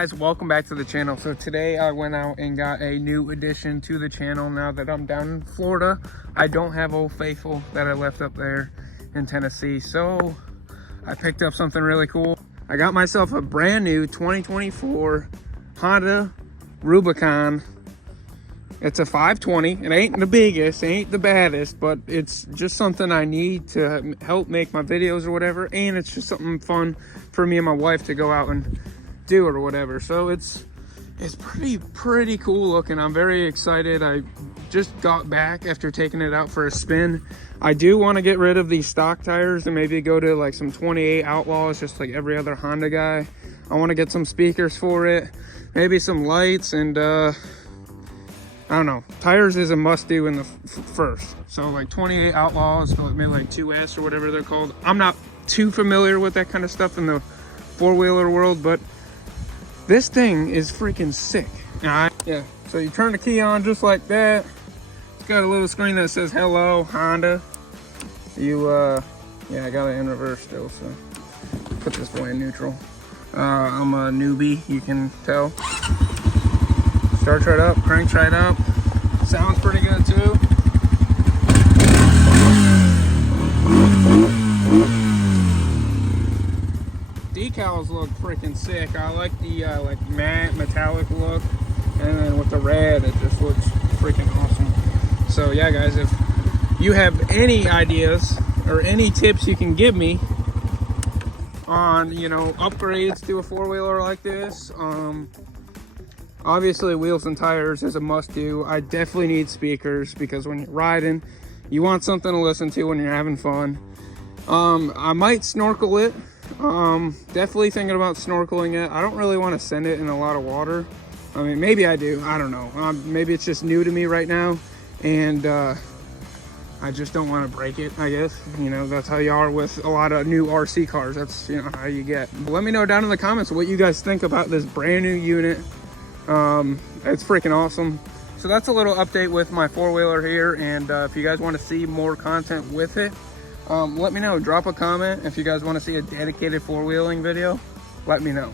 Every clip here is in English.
guys, welcome back to the channel. So today I went out and got a new addition to the channel. Now that I'm down in Florida, I don't have Old Faithful that I left up there in Tennessee, so I picked up something really cool. I got myself a brand new 2024 Honda Rubicon. It's a 520. It ain't the biggest, ain't the baddest, but it's just something I need to help make my videos or whatever. And it's just something fun for me and my wife to go out and do it or whatever. So it's pretty cool looking. I'm very excited. I just got back after taking it out for a spin. I do want to get rid of these stock tires and maybe go to like some 28 Outlaws, just like every other Honda guy. I want to get some speakers for it, maybe some lights, and I don't know. Tires is a must do in the first. So like 28 Outlaws, maybe like 2S or whatever they're called. I'm not too familiar with that kind of stuff in the four-wheeler world, but this thing is freaking sick. Yeah, so you turn the key on just like that. It's got a little screen that says hello Honda. Yeah, I got it in reverse still, so put this boy in neutral. I'm a newbie, you can tell. Starts right up, cranks right up. Sounds pretty good too. Decals look freaking sick. I like the like matte metallic look, and then with the red, it just looks freaking awesome. So yeah, guys, if you have any ideas or any tips you can give me on, you know, upgrades to a four-wheeler like this, obviously wheels and tires is a must-do. I definitely need speakers because when you're riding, you want something to listen to when you're having fun. I might snorkel it. Definitely thinking about snorkeling it. I don't really want to send it in a lot of water. I mean, maybe I do, I don't know. Maybe it's just new to me right now, and I just don't want to break it, I guess. You know, that's how you are with a lot of new RC cars. That's, you know, how you get. But let me know down in the comments what you guys think about this brand new unit. It's freaking awesome. So that's a little update with my four-wheeler here, and if you guys want to see more content with it, let me know. Drop a comment if you guys want to see a dedicated four-wheeling video. Let me know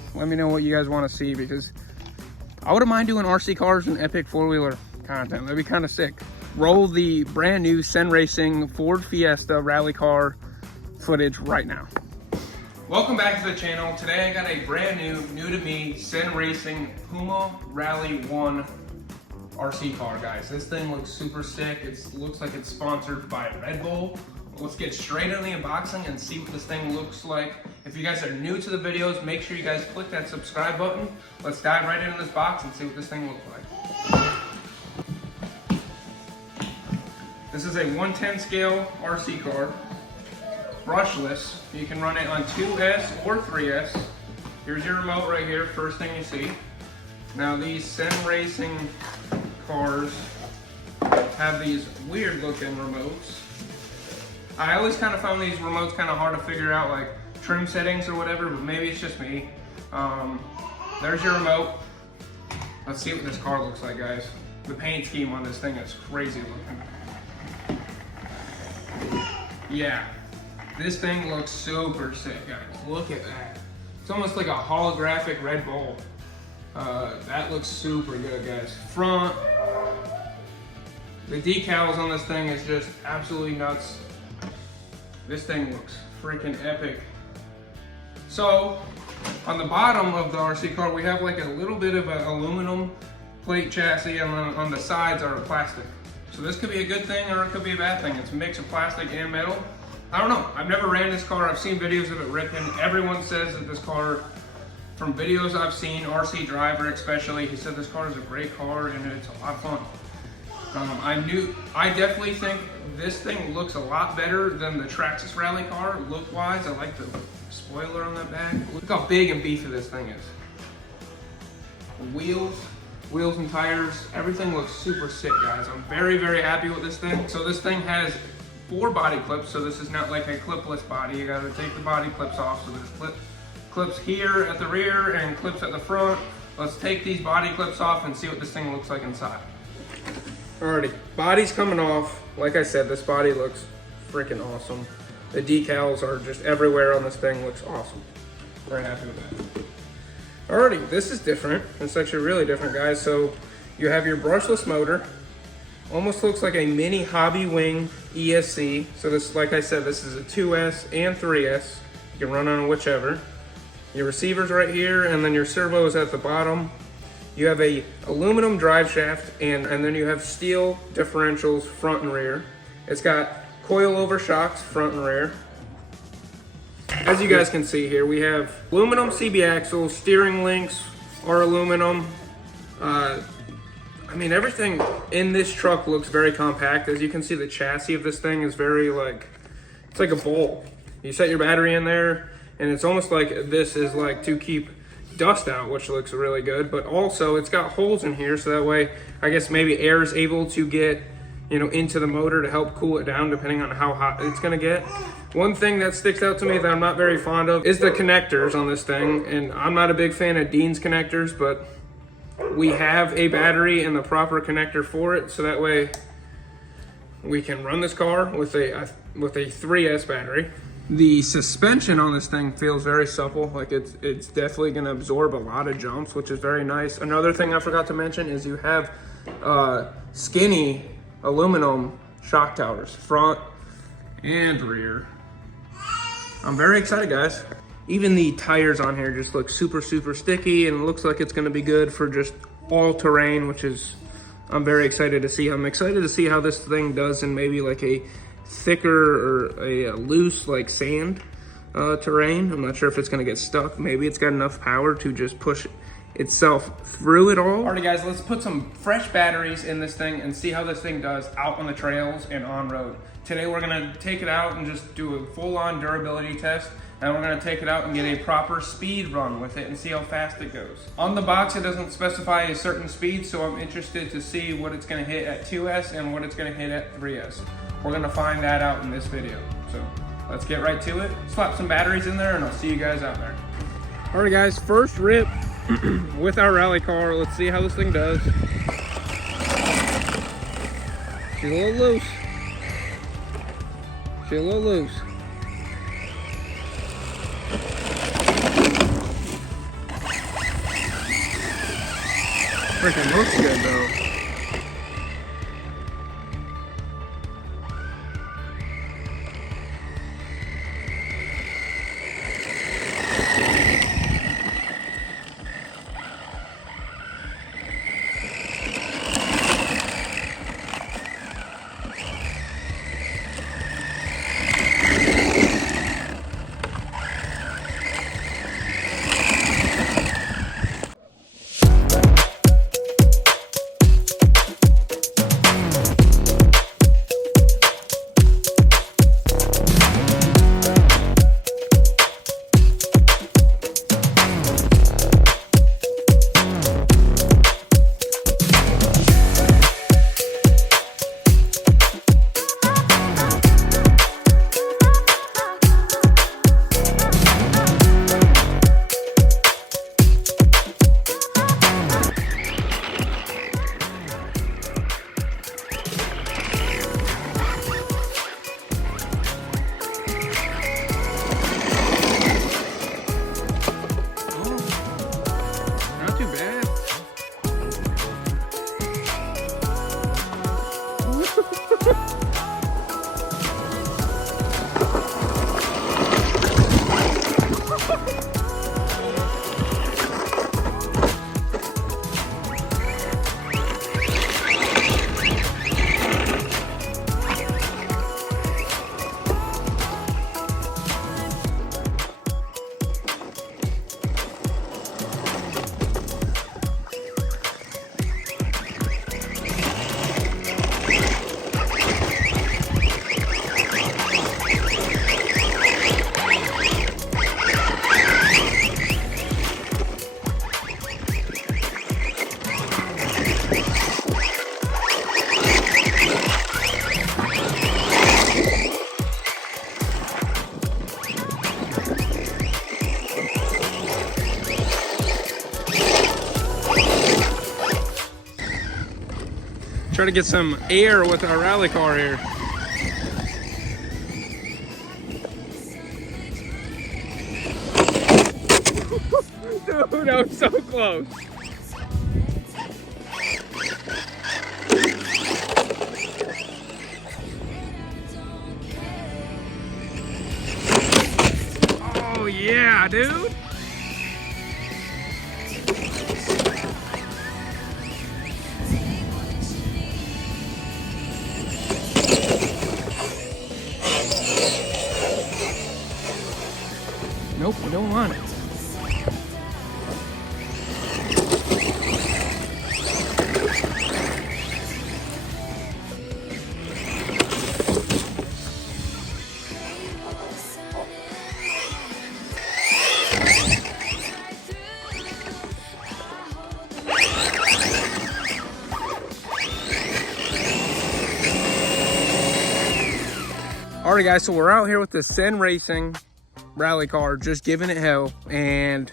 what you guys want to see, because I wouldn't mind doing RC cars and epic four-wheeler content. That'd be kind of sick. Roll the brand new Sen Racing Ford Fiesta rally car footage right now. Welcome back to the channel. Today I got a brand new to me Sen Racing Puma Rally 1 RC car, guys. This thing looks super sick. It looks like it's sponsored by Red Bull. Let's get straight into the unboxing and see what this thing looks like. If you guys are new to the videos, make sure you guys click that subscribe button. Let's dive right into this box and see what this thing looks like. This is a 110 scale RC car. Brushless. You can run it on 2S or 3S. Here's your remote right here, first thing you see. Now these Sen Racing cars have these weird looking remotes. I always kind of found these remotes kind of hard to figure out, like trim settings or whatever, but maybe it's just me. There's your remote. Let's see what this car looks like, guys. The paint scheme on this thing is crazy looking. Yeah. This thing looks super sick, guys. Look at that. It's almost like a holographic Red Bull. That looks super good, guys. Front. The decals on this thing is just absolutely nuts. This thing looks freaking epic. So, on the bottom of the RC car, we have like a little bit of an aluminum plate chassis, and on the sides are plastic. So this could be a good thing or it could be a bad thing. It's a mix of plastic and metal. I don't know. I've never ran this car. I've seen videos of it ripping. Everyone says that this car, from videos I've seen, RC Driver especially, he said this car is a great car and it's a lot of fun. I definitely think this thing looks a lot better than the Traxxas Rally car, look-wise. I like the spoiler on that back. Look how big and beefy this thing is. Wheels and tires, everything looks super sick, guys. I'm very, very happy with this thing. So this thing has 4 body clips, so this is not like a clipless body. You gotta take the body clips off. So there's clips here at the rear and clips at the front. Let's take these body clips off and see what this thing looks like inside. Alrighty, body's coming off. Like I said, this body looks freaking awesome. The decals are just everywhere on this thing. Looks awesome. Very happy with that. Alrighty, this is different. It's actually really different, guys. So you have your brushless motor. Almost looks like a mini Hobby Wing ESC. So this, like I said, this is a 2S and 3S. You can run on whichever. Your receiver's right here, and then your servo is at the bottom. You have a aluminum drive shaft, and then you have steel differentials front and rear. It's got coilover shocks front and rear. As you guys can see here, we have aluminum CB axles, steering links are aluminum. I mean, everything in this truck looks very compact. As you can see, the chassis of this thing is very it's like a bowl. You set your battery in there, and it's almost like this is like to keep dust out, which looks really good. But also, it's got holes in here, so that way, I guess maybe air is able to get, you know, into the motor to help cool it down, depending on how hot it's gonna get. One thing that sticks out to me that I'm not very fond of is the connectors on this thing, and I'm not a big fan of Dean's connectors, but we have a battery and the proper connector for it, so that way we can run this car with a 3S battery. The suspension on this thing feels very supple, like it's definitely gonna absorb a lot of jumps, which is very nice. Another thing I forgot to mention is you have skinny aluminum shock towers, front and rear. I'm very excited, guys. Even the tires on here just look super, super sticky, and it looks like it's gonna be good for just all terrain, which is, I'm very excited to see. I'm excited to see how this thing does in maybe like a thicker or a loose like sand terrain. I'm not sure if it's gonna get stuck. Maybe it's got enough power to just push itself through it all. Alrighty guys, let's put some fresh batteries in this thing and see how this thing does out on the trails and on road. Today we're gonna take it out and just do a full-on durability test, and we're gonna take it out and get a proper speed run with it and see how fast it goes. On the box it doesn't specify a certain speed, so I'm interested to see what it's gonna hit at 2S and what it's gonna hit at 3S. We're gonna find that out in this video. So let's get right to it. Slap some batteries in there and I'll see you guys out there. Alright guys, first rip with our rally car. Let's see how this thing does. She's a little loose. She's a little loose. Freaking looks good though. Try to get some air with our rally car here. Dude, I'm so close. Oh yeah, dude. Nope, we don't want it. Alright guys, so we're out here with the Sen Racing rally car, just giving it hell. And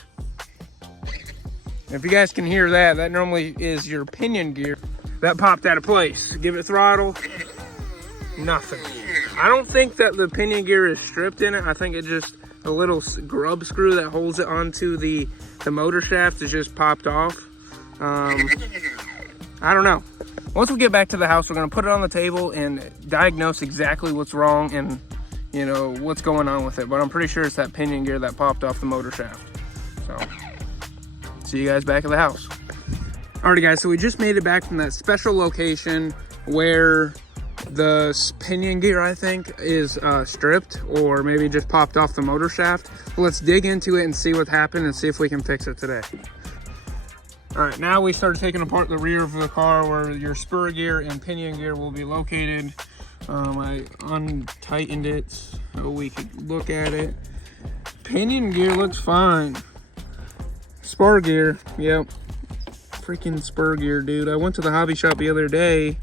if you guys can hear that, that normally is your pinion gear. That popped out of place. Give it throttle, nothing. I don't think that the pinion gear is stripped in it. I think it just, a little grub screw that holds it onto the motor shaft is just popped off. I don't know. Once we get back to the house, we're gonna put it on the table and diagnose exactly what's wrong and, you know, what's going on with it. But I'm pretty sure it's that pinion gear that popped off the motor shaft. So, see you guys back at the house. Alrighty guys, so we just made it back from that special location where the pinion gear, I think, is stripped or maybe just popped off the motor shaft. Let's dig into it and see what happened and see if we can fix it today. All right, now we started taking apart the rear of the car where your spur gear and pinion gear will be located. I untightened it so we could look at it. Pinion gear looks fine. Spur gear, yep. Freaking spur gear, dude. I went to the hobby shop the other day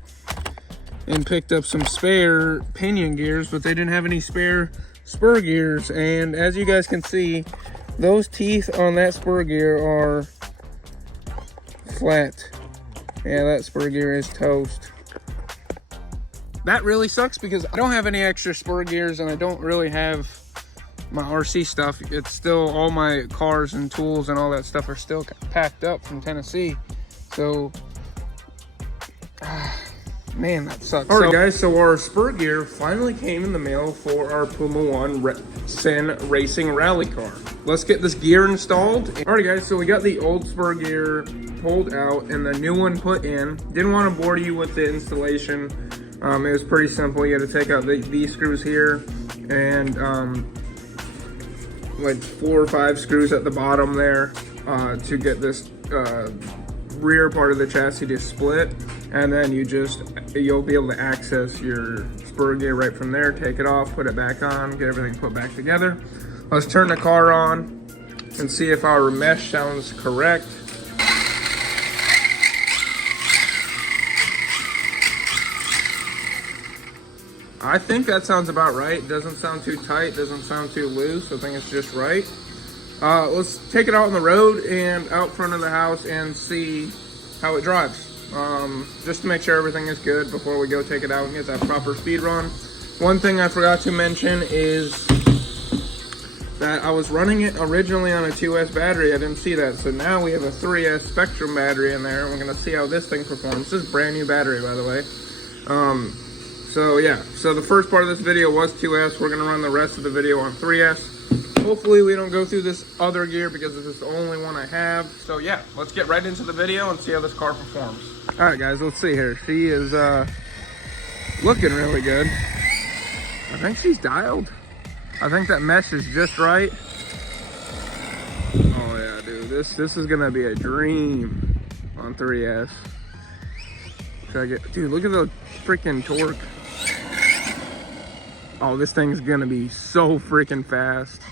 and picked up some spare pinion gears, but they didn't have any spare spur gears. And as you guys can see, those teeth on that spur gear are flat. Yeah, that spur gear is toast. That really sucks because I don't have any extra spur gears and I don't really have my RC stuff. It's still, all my cars and tools and all that stuff are still packed up from Tennessee. So, man, that sucks. Alright guys, so our spur gear finally came in the mail for our Puma 1 Sen Racing rally car. Let's get this gear installed. Alright guys, so we got the old spur gear pulled out and the new one put in. Didn't want to bore you with the installation. It was pretty simple. You had to take out these screws here and like 4 or 5 screws at the bottom there to get this rear part of the chassis to split, and then you'll be able to access your spur gear right from there. Take it off, put it back on, get everything put back together. Let's turn the car on and see if our mesh sounds correct. I think that sounds about right. Doesn't sound too tight, doesn't sound too loose. I think it's just right. Let's take it out on the road and out front of the house and see how it drives. Just to make sure everything is good before we go take it out and get that proper speed run. One thing I forgot to mention is that I was running it originally on a 2S battery. I didn't see that. So now we have a 3S Spectrum battery in there. We're gonna see how this thing performs. This is a brand new battery, by the way. So yeah, so the first part of this video was 2S. We're gonna run the rest of the video on 3S. Hopefully we don't go through this other gear because this is the only one I have. So yeah, let's get right into the video and see how this car performs. All right guys, let's see here. She is looking really good. I think she's dialed. I think that mesh is just right. Oh yeah, dude, this is gonna be a dream on 3S. Dude, look at the freaking torque. Oh, this thing's gonna be so freaking fast.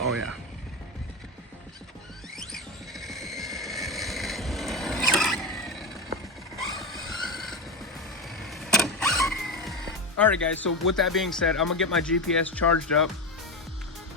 Oh yeah. Alright guys, so with that being said, I'm gonna get my GPS charged up.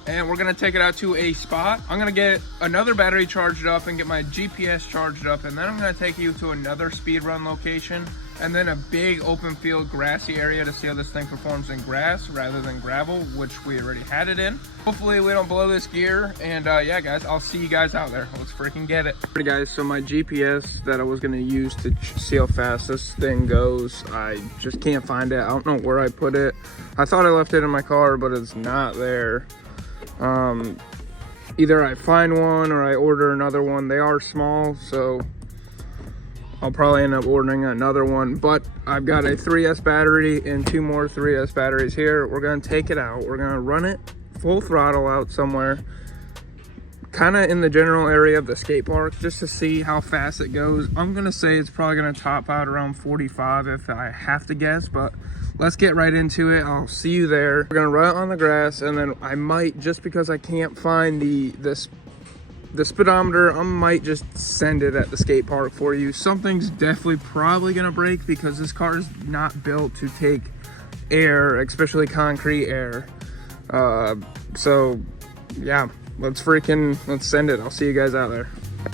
and we're gonna take it out to a spot. I'm gonna get another battery charged up and get my GPS charged up, and then I'm gonna take you to another speed run location, and then a big open field grassy area to see how this thing performs in grass rather than gravel, which we already had it in. Hopefully we don't blow this gear, and yeah guys, I'll see you guys out there. Let's freaking get it. Alright guys, so my GPS that I was gonna use to see how fast this thing goes, I just can't find it. I don't know where I put it. I thought I left it in my car, but it's not there. Either I find one or I order another one. They are small, so I'll probably end up ordering another one, but I've got a 3S battery and 2 more 3S batteries here. We're gonna take it out. We're gonna run it full throttle out somewhere, kind of in the general area of the skate park, just to see how fast it goes. I'm gonna say it's probably gonna top out around 45 if I have to guess, but let's get right into it. I'll see you there. We're gonna run it on the grass, and then I might, just because I can't find the speedometer, I might just send it at the skate park for you. Something's definitely probably gonna break because this car is not built to take air, especially concrete air. So yeah, let's send it. I'll see you guys out there.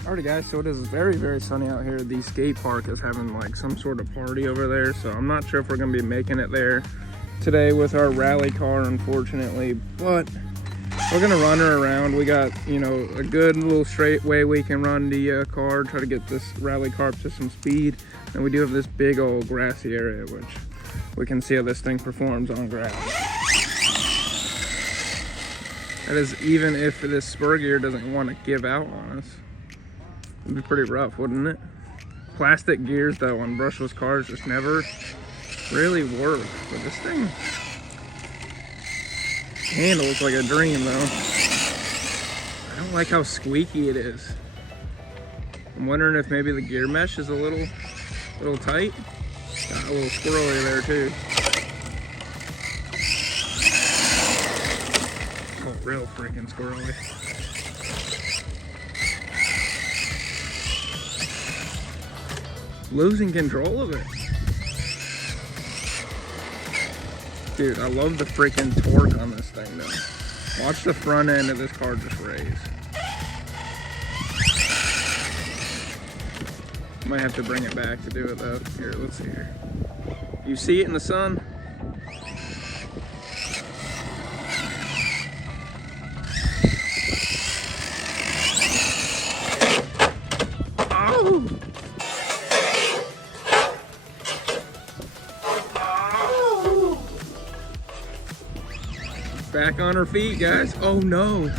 Alrighty guys, so it is very, very sunny out here. The skate park is having like some sort of party over there, so I'm not sure if we're gonna be making it there today with our rally car, unfortunately, but we're gonna run her around. We got, you know, a good little straight way we can run the car, try to get this rally car up to some speed. And we do have this big old grassy area, which we can see how this thing performs on grass. That is, even if this spur gear doesn't want to give out on us. It'd be pretty rough, wouldn't it? Plastic gears though on brushless cars just never really work. But this thing handles like a dream though. I don't like how squeaky it is. I'm wondering if maybe the gear mesh is a little tight. Got a little squirrely there too. Oh, real freaking squirrely. Losing control of it. Dude, I love the freaking torque on this thing though. Watch the front end of this car just raise. Might have to bring it back to do it though. Here, let's see here. You see it in the sun? Oh! Back on her feet, guys. Oh no.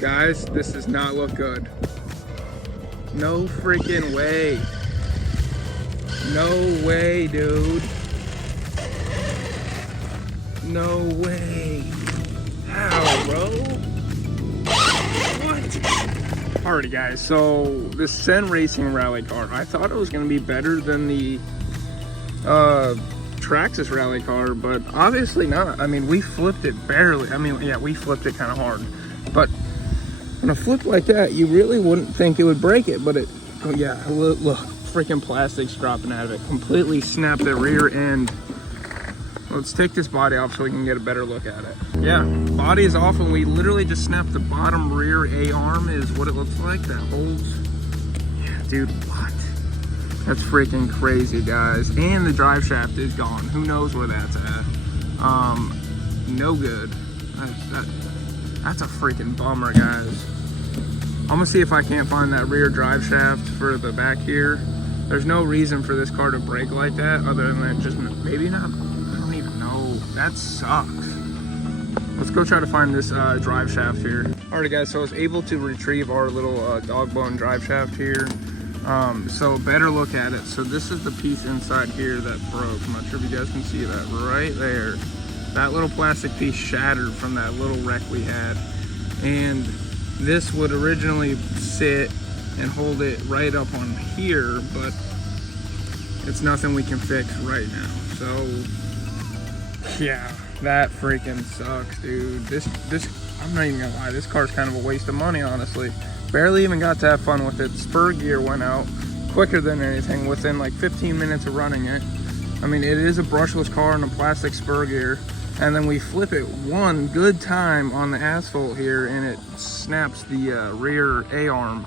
Guys, this does not look good. No freaking way. No way, dude. No way. How, bro? What? Alrighty, guys. So this Sen Racing rally car, I thought it was going to be better than the Traxxas rally car, but obviously not. I mean, we flipped it barely. I mean, yeah, we flipped it kind of hard, but on a flip like that, you really wouldn't think it would break it, but it, oh yeah, look, freaking plastic's dropping out of it. Completely snapped the rear end. Let's take this body off so we can get a better look at it. Yeah, body is off, and we literally just snapped the bottom rear A-arm is what it looks like. That holds, yeah, dude, what? That's freaking crazy, guys. And the drive shaft is gone. Who knows where that's at? No good. That's a freaking bummer, guys. I'm gonna see if I can't find that rear drive shaft for the back here. There's no reason for this car to break like that other than just maybe not. I don't even know. That sucks. Let's go try to find this drive shaft here. Alright guys, so I was able to retrieve our little dog bone drive shaft here. So better look at it. So this is the piece inside here that broke. I'm not sure if you guys can see that right there. That little plastic piece shattered from that little wreck we had. And this would originally sit and hold it right up on here, but it's nothing we can fix right now. So yeah, that freaking sucks, dude. This I'm not even gonna lie, this car's kind of a waste of money, honestly. Barely even got to have fun with it. Spur gear went out quicker than anything within like 15 minutes of running it. I mean, it is a brushless car and a plastic spur gear. and then we flip it one good time on the asphalt here, and it snaps the rear A-arm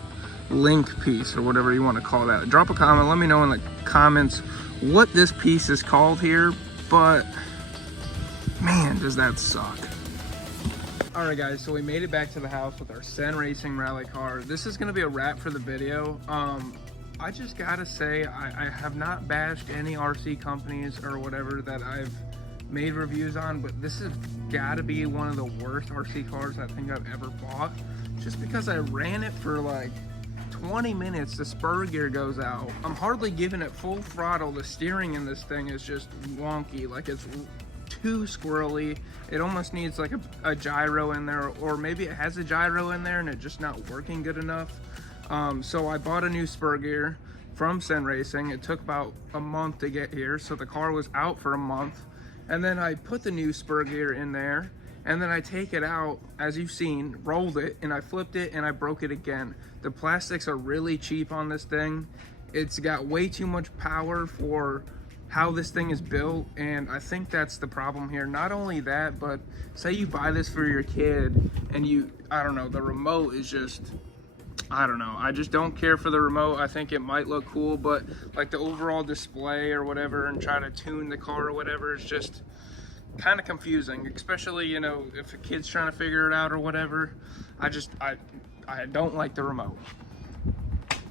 link piece, or whatever you want to call that. Drop a comment, let me know in the comments what this piece is called here, but man, does that suck. All right guys, so we made it back to the house with our Sen Racing rally car. This is gonna be a wrap for the video. I just gotta say, I have not bashed any RC companies or whatever that I've made reviews on, but this has gotta be one of the worst RC cars I think I've ever bought. Just because I ran it for like 20 minutes, the spur gear goes out. I'm hardly giving it full throttle. The steering in this thing is just wonky, like it's too squirrely. It almost needs like a gyro in there, or maybe it has a gyro in there and it's just not working good enough. So I bought a new spur gear from Sen Racing. It took about a month to get here, so the car was out for a month. And then I put the new spur gear in there, and then I take it out, as you've seen, rolled it, and I flipped it, and I broke it again. The plastics are really cheap on this thing. It's got way too much power for how this thing is built, and I think that's the problem here. Not only that, but say you buy this for your kid, and I don't know, the remote is just, I don't know, I just don't care for the remote. I think it might look cool, but like the overall display or whatever, and try to tune the car or whatever, is just kind of confusing, especially, you know, if a kid's trying to figure it out or whatever. I don't like the remote.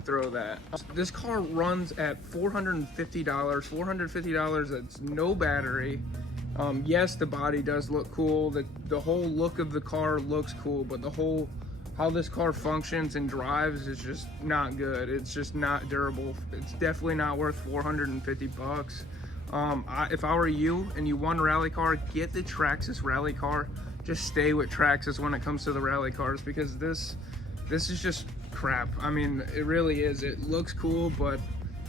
Throw that. This car runs at $450. That's no battery. Yes, the body does look cool. The whole look of the car looks cool, but how this car functions and drives is just not good. It's just not durable. It's definitely not worth 450 bucks. If I were you and you want a rally car, get the Traxxas rally car. Just stay with Traxxas when it comes to the rally cars, because this is just crap. I mean, it really is. It looks cool, but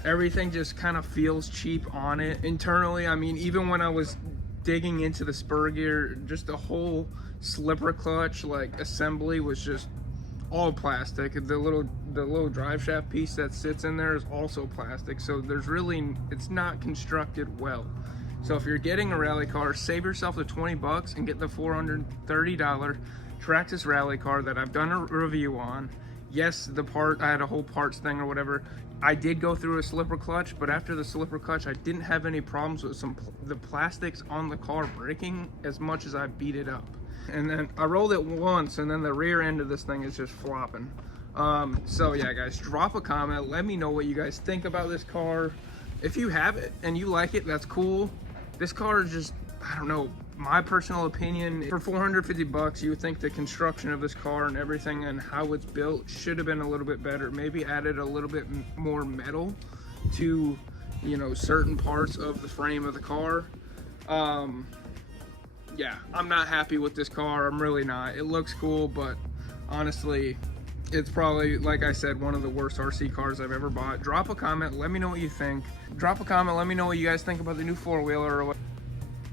everything just kind of feels cheap on it. Internally, I mean, even when I was digging into the spur gear, just the whole slipper clutch like assembly was just all plastic. The little drive shaft piece that sits in there is also plastic, so it's not constructed well. So if you're getting a rally car, save yourself the 20 bucks and get the $430 Traxxas rally car that I've done a review on. Yes, I had a whole parts thing or whatever. I did go through a slipper clutch, but after the slipper clutch, I didn't have any problems with the plastics on the car breaking as much as I beat it up. And then I rolled it once, and then the rear end of this thing is just flopping. So yeah, guys, drop a comment. Let me know what you guys think about this car. If you have it and you like it, that's cool. This car is just, I don't know, my personal opinion, for 450 bucks, you would think the construction of this car and everything and how it's built should have been a little bit better. Maybe added a little bit more metal to, you know, certain parts of the frame of the car. Yeah, I'm not happy with this car. I'm really not. It looks cool, but honestly, it's probably, like I said, one of the worst RC cars I've ever bought. Drop a comment, let me know what you think. Drop a comment, let me know what you guys think about the new four-wheeler or what.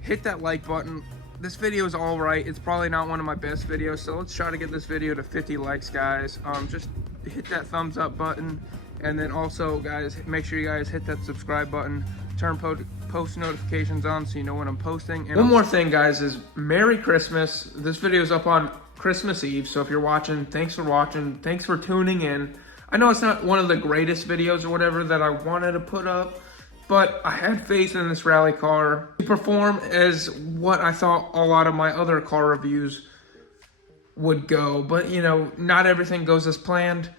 Hit that like button. This video is all right. It's probably not one of my best videos, so let's try to get this video to 50 likes, guys. Just hit that thumbs up button, and then also, guys, make sure you guys hit that subscribe button. Turn post notifications on so you know when I'm posting. And one more thing, guys, is Merry Christmas. This video is up on Christmas Eve, so if you're watching, thanks for watching. Thanks for tuning in. I know it's not one of the greatest videos or whatever that I wanted to put up, but I had faith in this rally car to perform as what I thought a lot of my other car reviews would go. But, you know, not everything goes as planned.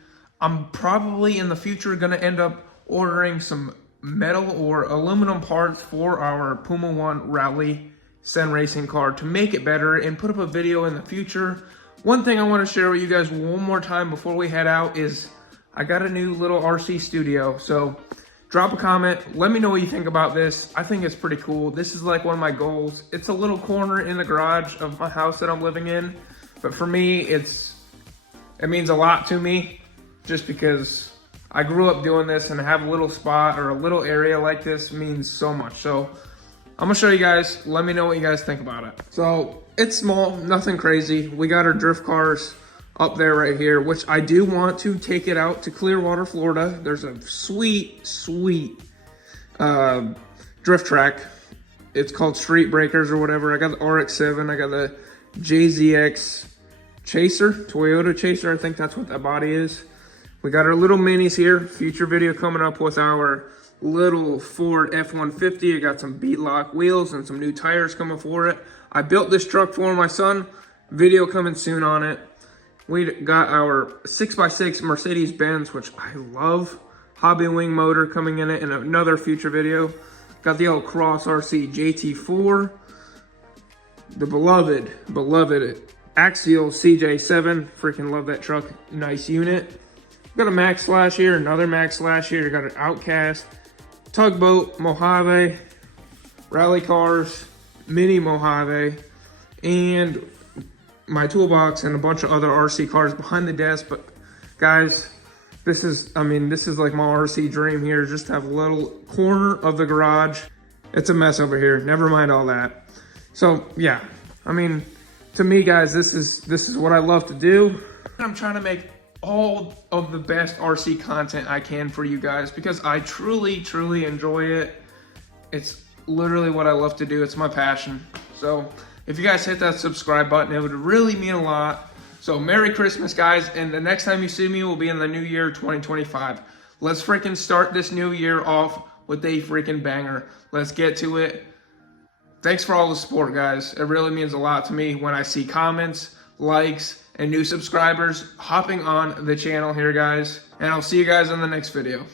I'm probably in the future going to end up ordering some metal or aluminum parts for our Puma 1 Rally Sen Racing car to make it better and put up a video in the future. One thing I want to share with you guys one more time before we head out is I got a new little RC studio. So drop a comment, let me know what you think about this. I think it's pretty cool. This is like one of my goals. It's a little corner in the garage of my house that I'm living in, but for me, it means a lot to me, just because I grew up doing this, and to have a little spot or a little area like this means so much. So I'm gonna show you guys, let me know what you guys think about it. So it's small, nothing crazy. We got our drift cars up there right here, which I do want to take it out to Clearwater, Florida. There's a sweet drift track it's called Street Breakers or whatever. I got the RX-7. I got the JZX Chaser, Toyota Chaser. I think that's what that body is. We got our little minis here. Future video coming up with our little Ford F-150. I got some beat-lock wheels and some new tires coming for it. I built this truck for my son. Video coming soon on it. We got our 6x6 Mercedes-Benz, which I love. Hobby wing motor coming in it in another future video. Got the old Cross RC JT4. The beloved Axial CJ7. Freaking love that truck. Nice unit. Got a Max Slash here, another Max Slash here. Got an Outcast, Tugboat, Mojave, Rally Cars, Mini Mojave, and my toolbox and a bunch of other RC cars behind the desk. But guys, this is like my RC dream here, just to have a little corner of the garage. It's a mess over here, never mind all that. So yeah, I mean, to me guys, this is what I love to do. I'm trying to make all of the best RC content I can for you guys because I truly enjoy it. It's literally what I love to do. It's my passion. So if you guys hit that subscribe button, it would really mean a lot. So Merry Christmas, guys, and the next time you see me will be in the new year, 2025. Let's freaking start this new year off with a freaking banger. Let's get to it. Thanks for all the support, guys. It really means a lot to me when I see comments, likes, and new subscribers hopping on the channel here, guys. And I'll see you guys in the next video.